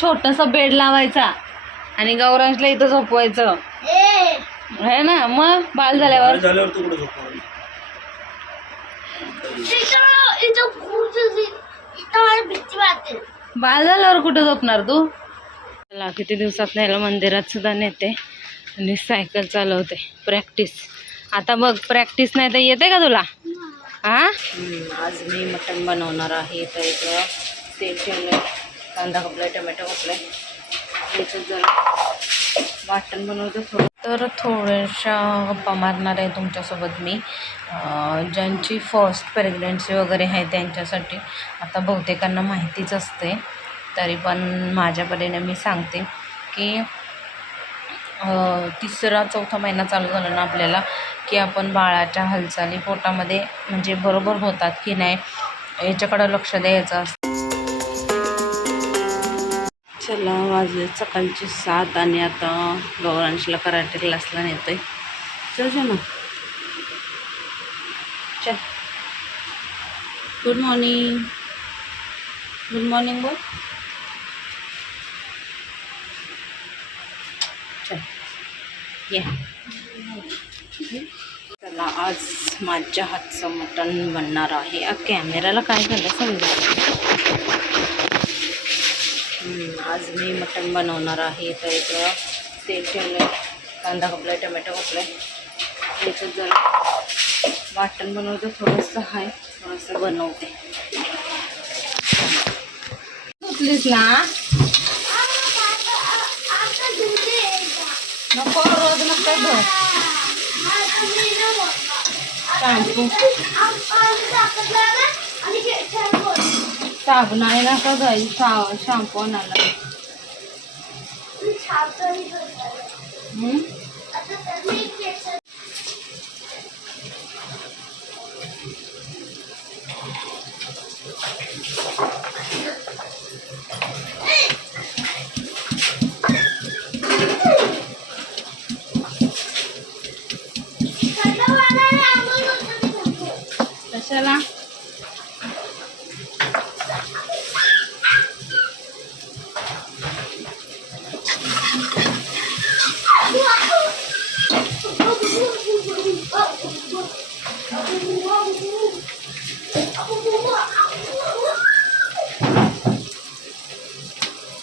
छोटस बेड लावायचा आणि गौरांशला इथं झोपवायचं. है ना? मग बाल झाल्यावर? झाल्यावर तू कुठे झोपणार? बाल झाल्यावर कुठं झोपणार तू? चला किती दिवसात याला मंदिरात सुद्धा नेते आणि सायकल चालवते. प्रॅक्टिस आता बघ प्रॅक्टिस नाही तर येते का तुला? हा आज मी मटण बनवणार आहे तर इथं. तेल ठेवलं कांदा कपलाय टोमॅटो कपलाय याच्यात जरा वाटण बनवतं थोडं. तर थोड्याशा गप्पा मारणार आहे तुमच्यासोबत मी. ज्यांची फर्स्ट प्रेग्नन्सी वगैरे आहे त्यांच्यासाठी आता बहुतेकांना माहितीच असते. तरी पण माझ्या परीने मी सांगते की तिसरा चौथा महिना चालू झाला ना आपल्याला की आपण बाळाच्या हालचाली पोटामध्ये म्हणजे बरोबर होतात की नाही याच्याकडं लक्ष द्यायचं असतं. चला वाजले सकाळची सात आणि आता गौरांशला कराटे क्लासला नेतोय. चल जा ना. चल. गुड मॉर्निंग गुड मॉर्निंग बोल चल. या. चला आज माझ्या हातचं मटण बनणार आहे. या कॅमेराला काय झालं समजा आज मी मटण बनवणार आहे तर इथं तेल ठेवलं कांदा कपलाय टोमॅटो कपलाय याच्यात जरा वाटण बनवतं थोडंसं आहे थोडंसं बनवते. धुतलीस ना? नको रोज नको शॅम्पू साबण आहे ना का जाईल शॅम्पू आणायला हम्म? कशाला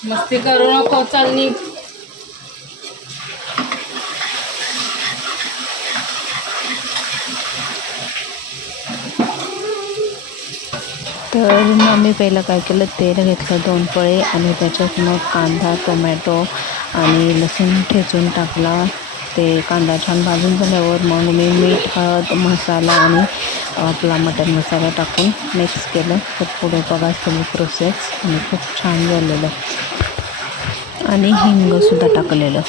मस्ती करू नको चल तर मग आम्ही पहिलं काय केलं तेल घेतलं दोन पळे आणि त्याच्यात मग कांदा टोमॅटो आणि लसूण ठेचून टाकला. ते कांदा छान भाजून झाल्यावर मग मी मीठ हळद मसाला आणि आपला मटन मसाला टाकून मिक्स केलं. तर पुढे बघा तुम्ही प्रोसेस आणि खूप छान झालेलं. आणि हिंगसुद्धा टाकलेलं.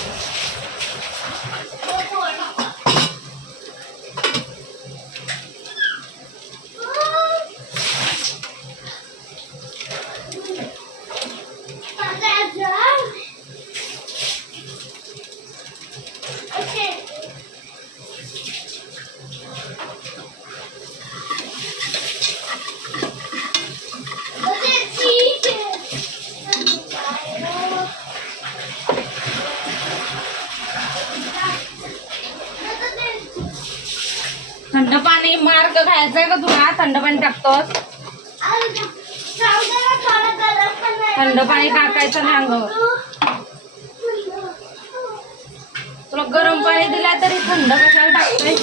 थंड पाणी मार्ग खायचं आहे का तुला? थंड पाणी टाकतोस? थंड पाणी टाकायचं नाही अंगावर तुला गरम पाणी दिला तरी थंड कशाला टाकतोय?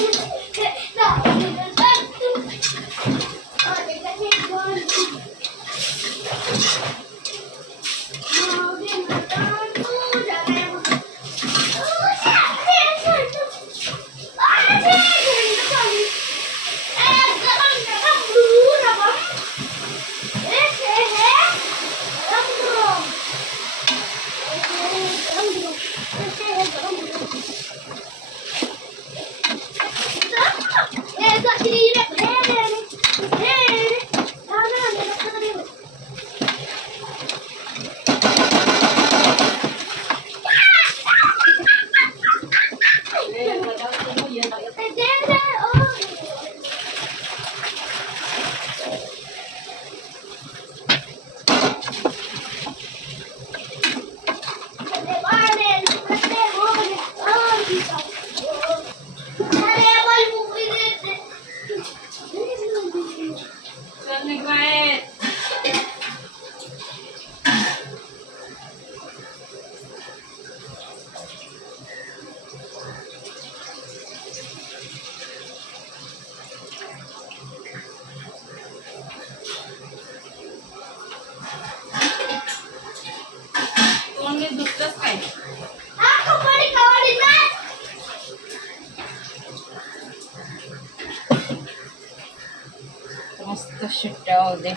शिट्ट्या होते.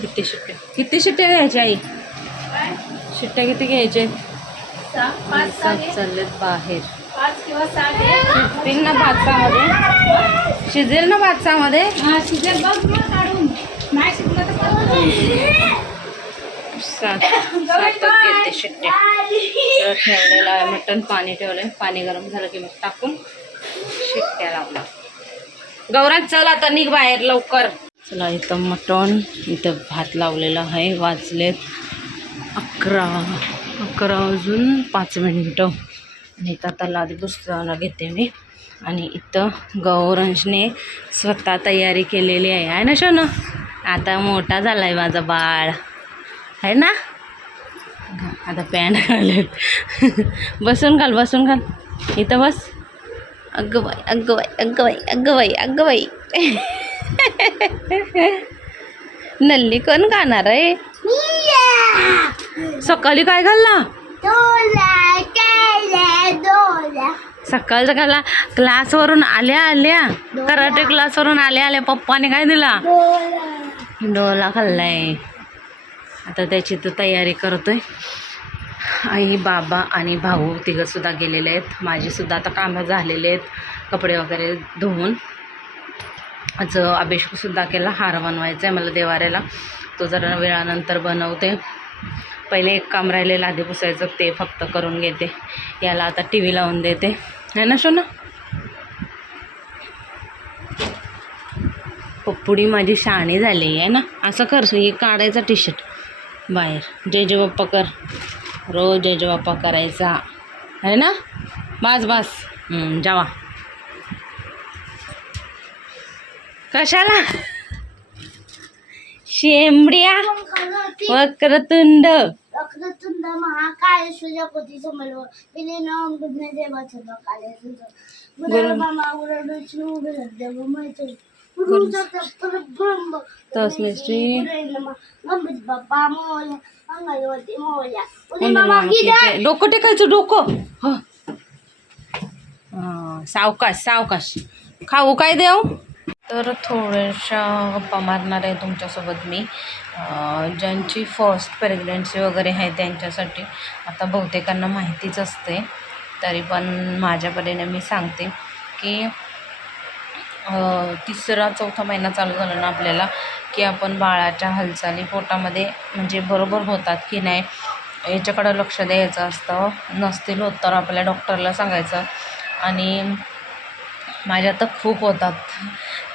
किती शिट्टे किती शिट्ट्या घ्यायच्या आई? शिट्ट्या किती घ्यायचे? सब चाललेत बाहेर. शिजतील ना भातसामध्ये शिजेल ना भातसामध्ये हा, सात घेते शिट्ट्या ठेवलेलं आहे. मटण पाणी ठेवलंय. पाणी गरम झालं की मग टाकून शिट्ट्या लावला गौराज चल आता निघ बाहेर लवकर. चला इथं मटण इथं भात लावलेला आहे. वाजलेत अकरा अकरा वाजून पाच मिनिटं. आणि इथं आता लादी घेते मी. आणि इथं गौरंशने स्वतः तयारी केलेली आहे. आहे ना शोन? आता मोठा झाला आहे माझा बाळ. आहे ना? आता पॅन्ट घालेल बसून घाल बसून घाल. इथं बस. अगं बाई अगं बाई अगं बाई अगं बाई अगं बाई. नल्ली कोण खाणार आहे? सकाळी काय घालला सकाळचं खाल्ला. क्लासवरून आल्या आल्या. कराटे क्लासवरून आल्या आल्या. पप्पाने काय दिला? डोला खाल्लाय. आता त्याची तर तयारी करतोय. आई बाबा आणि भाऊ तिघंसुद्धा गेलेले आहेत. माझीसुद्धा आता कामं झालेले आहेत. कपडे वगैरे धुवून. आज अभिषेकसुद्धा केला हार बनवायचा आहे मला देवाऱ्याला. तो जरा वेळानंतर बनवते. पहिले एक काम राहिलेलं आधी पुसायचं ते फक्त करून घेते. याला आता टी व्ही लावून देते. है ना शोना पप्पुडी माझी शाणी झाली आहे ना? असं कर हे काढायचा टी शर्ट बाहेर. जय जय बाप्पा कर. रोज जय जय बाप्पा करायचा. आहे ना? बास बास. जावा. कशाला? शेंबड्या वक्रतुंड. वक्रतुंड महाकाय सूर्यकोटी समर्व विलीनाम गुणे देवाचं काले तस्मै श्री. डोकं टेकायचं डोकं. सावकाश सावकाश. खाऊ काय देऊ? तर थोड्याशा गप्पा मारणार आहे तुमच्यासोबत मी. ज्यांची फर्स्ट प्रेग्नन्सी वगैरे आहे त्यांच्यासाठी आता बहुतेकांना माहितीच असते. तरी पण माझ्या परीने मी सांगते की तिसरा चौथा महिना चालू झाला ना आपल्याला की आपण बाळाच्या हालचाली पोटामध्ये म्हणजे बरोबर होतात की नाही याच्याकडं लक्ष द्यायचं असतं. नसतील होत तर आपल्या डॉक्टरला सांगायचं. आणि माझ्या तर खूप होतात.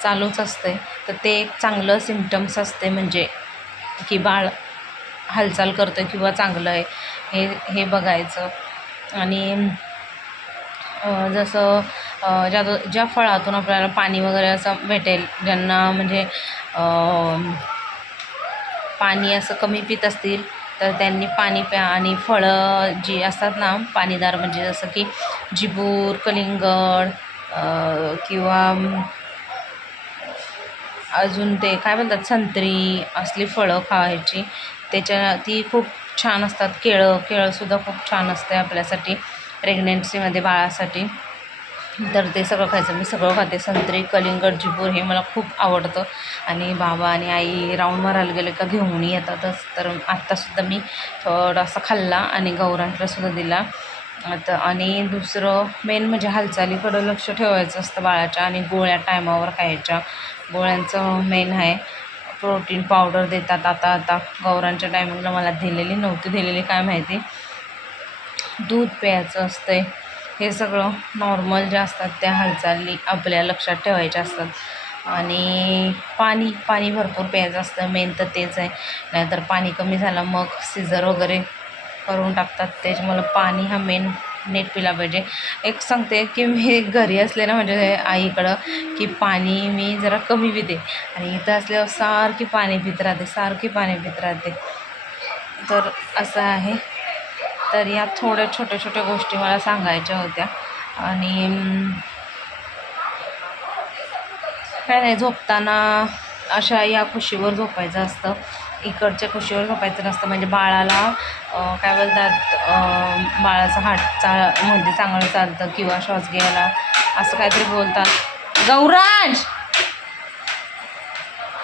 चालूच असते. तर ते एक चांगलं सिमटम्स असते म्हणजे की बाळ हालचाल करतं किंवा चांगलं आहे हे हे बघायचं. आणि जसं ज्या ज्या फळातून आपल्याला पाणी वगैरे असं भेटेल ज्यांना म्हणजे पाणी असं कमी पित असतील तर त्यांनी पाणी प्या आणि फळं जी असतात ना पाणीदार म्हणजे जसं की जिबूर कलिंगड किंवा अजून ते काय म्हणतात संत्री असली फळं खायची. त्याच्या ती खूप छान असतात. केळं केळंसुद्धा खूप छान असते आपल्यासाठी प्रेग्नेन्सीमध्ये बाळासाठी. तर ते सगळं खायचं. मी सगळं खाते. संत्री कलिंगड जिपूर हे मला खूप आवडतं. आणि बाबा आणि आई राऊंड मारायला गेले का घेऊन येतातच. तर आत्तासुद्धा मी थोडासा खाल्ला आणि गौरांकडे दिला. आता आणि दुसरं मेन म्हणजे हालचालीकडं लक्ष ठेवायचं असतं बाळाच्या आणि गोळ्या टायमावर खायच्या. गोळ्यांचं मेन आहे. प्रोटीन पावडर देतात. आता आता गौरांच्या टायमिंगला मला दिलेली नव्हती. दिलेली काय माहिती? दूध प्यायचं असतंय. हे सगळं नॉर्मल जे असतात त्या हालचाली आपल्या लक्षात ठेवायच्या असतात. आणि पाणी पाणी भरपूर प्यायचं असतं. मेन तर तेच आहे. नाहीतर पाणी कमी झालं मग सिझर वगैरे करून टाकतात. त्याच्यामुळं पाणी हा मेन नीट पिला पाहिजे. एक सांगते की मी घरी असले ना म्हणजे आईकडं की पाणी मी जरा कमी पिते. आणि इथं असल्यावर सारखी पाणी पित राहते सारखी पाणी पित राहते. तर असं आहे. तर या थोड्या छोट्या छोट्या गोष्टी मला सांगायच्या होत्या. आणि काय नाही झोपताना अशा या खुशीवर झोपायचं असतं. इकडच्या खुशीवर झोपायचं नसतं. म्हणजे बाळाला काय बोलतात बाळाचा हाट चा मध्ये म्हणजे चांगलं चालतं किंवा श्वास घ्यायला. असं काहीतरी बोलतात. गौराज!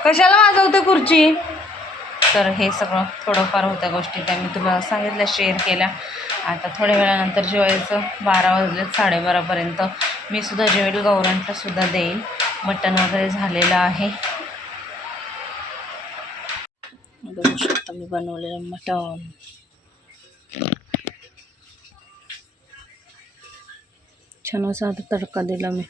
कशाला वाजवते खुर्ची? तर हे सगळं थोडंफार होत्या गोष्टी त्या मी तुम्हाला सांगितल्या शेअर केल्या. आता थोड्या वेळानंतर जेवायचं. बारा वाजले साडेबारापर्यंत. मी सुद्धा जेवेल गौरांना सुद्धा देईन. मटण वगैरे झालेलं आहे. बघू शकता मी बनवलेलं मटण. छान असा आता तडका दिला मी.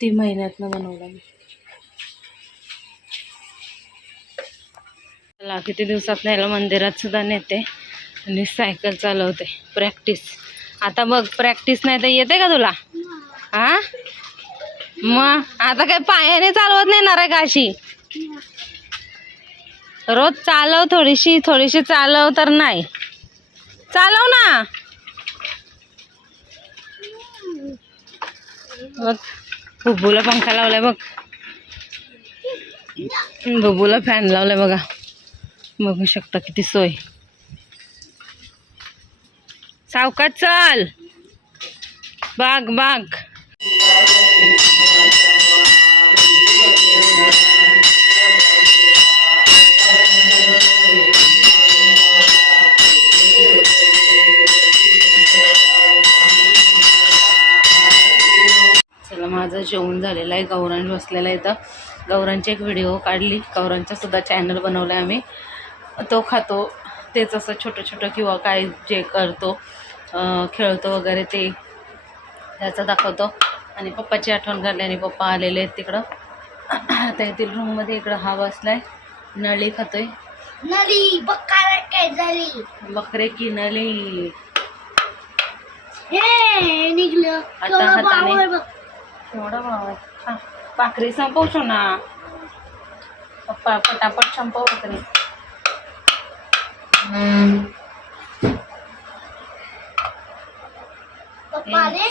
ती महिन्यातनं बनवला मी. मला किती दिवसात न्यायला मंदिरात सुद्धा नेते. आणि सायकल चालवते. प्रॅक्टिस आता बघ प्रॅक्टिस नाही तर येते का तुला? हा मग आता काय पायाने चालवत नाही ना रे का अशी? रोज चालव थोडीशी थोडीशी चालव तर नाही. चालव ना. बघ बुब्बूला पंखा लावलाय बघ. बुब्बूला फॅन लावलाय बघा. बघू शकता किती सोय. सावका चाल. बाग बाग. चला माझं जेवण झालेलं आहे. गौरांश बसलेला आहे इथं. गौरांची एक व्हिडिओ काढली. गौरांचा सुद्धा चॅनल बनवला आहे आम्ही. तो खातो. तेच असं छोटं छोटं किंवा काय जे करतो. खेळतो वगैरे ते. त्याचं दाखवतो. आणि पप्पाची आठवण काढली आणि पप्पा आलेले आहेत तिकडं. आता येथील रूममध्ये इकडं हा बसलाय. नळी खातोय. काय झाली? बकरे की नळी? निघलं. आता हाताने. एवढा भाव आहे. भाकरी संपवशो ना. पप्पा पटापट संपव भाकरी आले.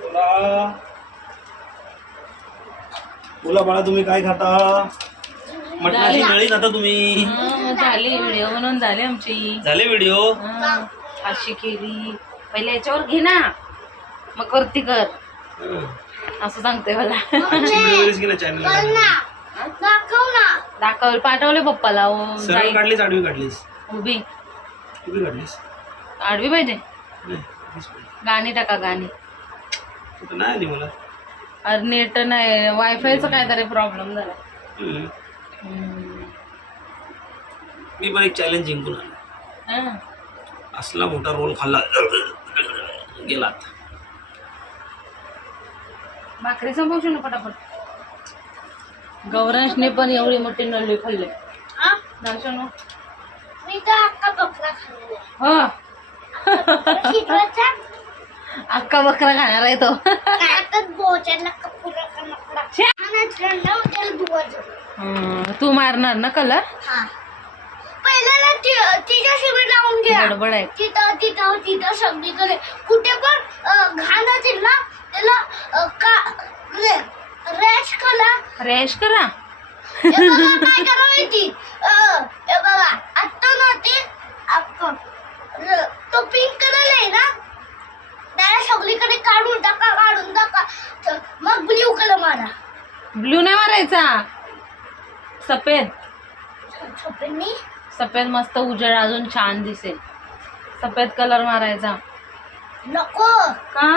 बोला. बोला बाळा तुम्ही काय खाता? मटणाची नळी खाता तुम्ही? हं, झाली व्हिडिओ बनवून झाली आमची. झाले व्हिडिओ? हं, अशी केली. पहिले याच्यावर घे ना. मग वरती कर. असं सांगते मला. दाखव ना. दाखवलं पाठवले पप्पाला. काढलीस आडवी काढलीस? उभी. उभी काढलीस? आडवी पाहिजे. गाणी टाका गाणी. नाही आली मला. अरे नेट नाही वायफायचा काहीतरी प्रॉब्लेम झाला. हम्म. हम्म. मी पण एक चॅलेंज जिंकून आलो. हं. असला मोठा रोल खाल्ला गेलात भाकरी संपवशी ना पटापट? गौरांशने पण एवढी मोठी नळी खाल्ली. हा? दर्शन मी तर अक्का बकरा खाल्लेला हो. अक्का बकरा खाणार आहे तो. तू मारणार ना कलर? हा. पहिल्याला तिच्या शिबिर लावून घ्या. गडबड आहे. तिथं तिथं तिथं सगळीकडे. कुठे पण घाण असेल ना त्याला का रॅश करा. रॅश करा. काय करा माहिती? बघा आता ना ते अक्क- र- तो पिंक कलर आहे ना? त्याला सगळीकडे काढून टाका काढून टाका. तर मग ब्ल्यू कलर मारा. ब्ल्यू नाही मारायचा. सफेद. सफेद मस्त उजेड अजून छान दिसेल. सफेद कलर मारायचा. नको. का?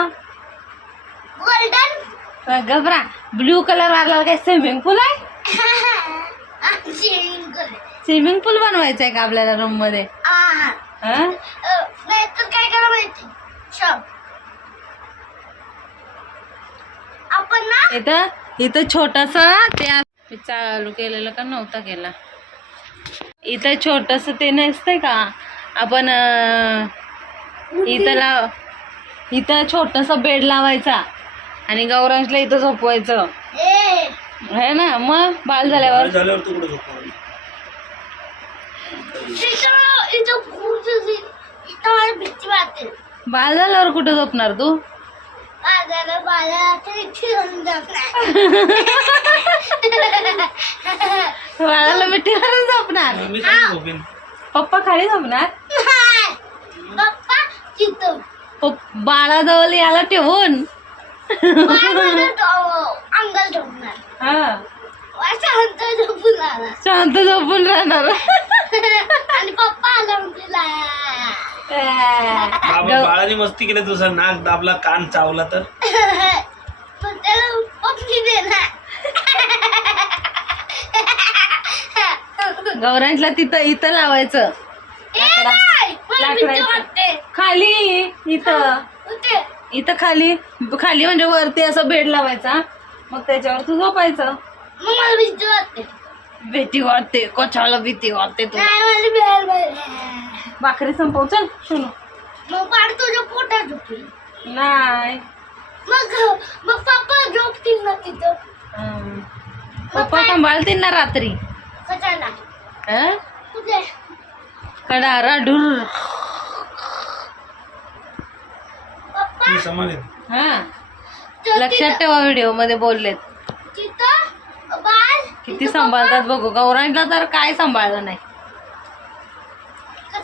गोल्डन घबरा. ब्ल्यू कलर मारल्यावर काय स्विमिंग पूल आहे? स्विमिंग पूल बनवायचं आहे का आपल्याला रूममध्ये? इथं इथं छोटस ते मी चालू केलेलं का नव्हता केला. इथं छोटस ते नसतंय का? आपण इथं लाव इथं छोटस बेड लावायचा आणि गौरांशला इथं झोपवायचं. ए! है ना? मग बाल झाल्यावर? झाल्यावर बाल झाल्यावर कुठं झोपणार तू? बाळाला मिठीवर झोपणार? मी काय झोपेन. पप्पा खाली झोपणार. पप्पा तिथं. पप- बाळाजवळ याला ठेवून. अंगाला हा. शांत झोपून आला शांत झोपून राहणार आणि पप्पा आला म्हणजे बाळाने मस्ती केली तुझा नाक दाबला कान चावला तर? पण त्याला पप्पी देणार. गौरांशला तिथं इथं लावायचं. ए नाही, मला भीती लाकडाचं. वाटते खाली इथं. इथं खाली खाली म्हणजे वरती असं बेड लावायचा. मग त्याच्यावर तू झोपायचं. मग मला भीती वाटते. भीती वाटते. कशाला भीती वाटते तू? नाही मला भाकरी संपव चल सुनो. मग पाड तुझ्या पोटात झोपेल नाही. मग मग पप्पा झोपतील ना तिथं. हं. पप्पा सांभाळतील ना रात्री. कशाला? हं? कुठे? कडारा डुर पप्पा? मी समाने हा. तो लक्षात ठेवा व्हिडिओमध्ये बोललेत. तिथं- तिथं बाळ किती सांभाळतात बघू. गौरांशला तर काय सांभाळलं नाही.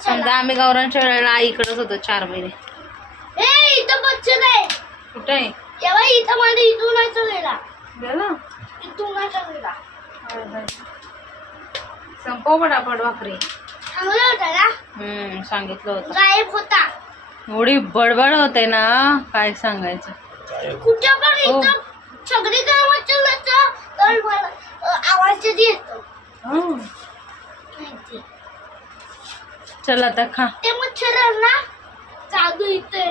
समजा आम्ही गौरांच्या वेळेला आईकडेच होतो चार महिने. इथं बच्चन आहे. कुठे आहे? तेव्हा इथं मला इथून गेला. गेलं? इथून गेला. संपव पटापट भाकरी. चांगलं होतं ना? हम्म सांगितलं होतं. गायब होता. एवढी बडबड होते ना काय सांगायचं? कुठं पण हो. इथं सगळीकडे मच्छर असतं, तर मला अ, आवाज येतो. हं. माहिती. चल आता खा. ते ना जादू इथे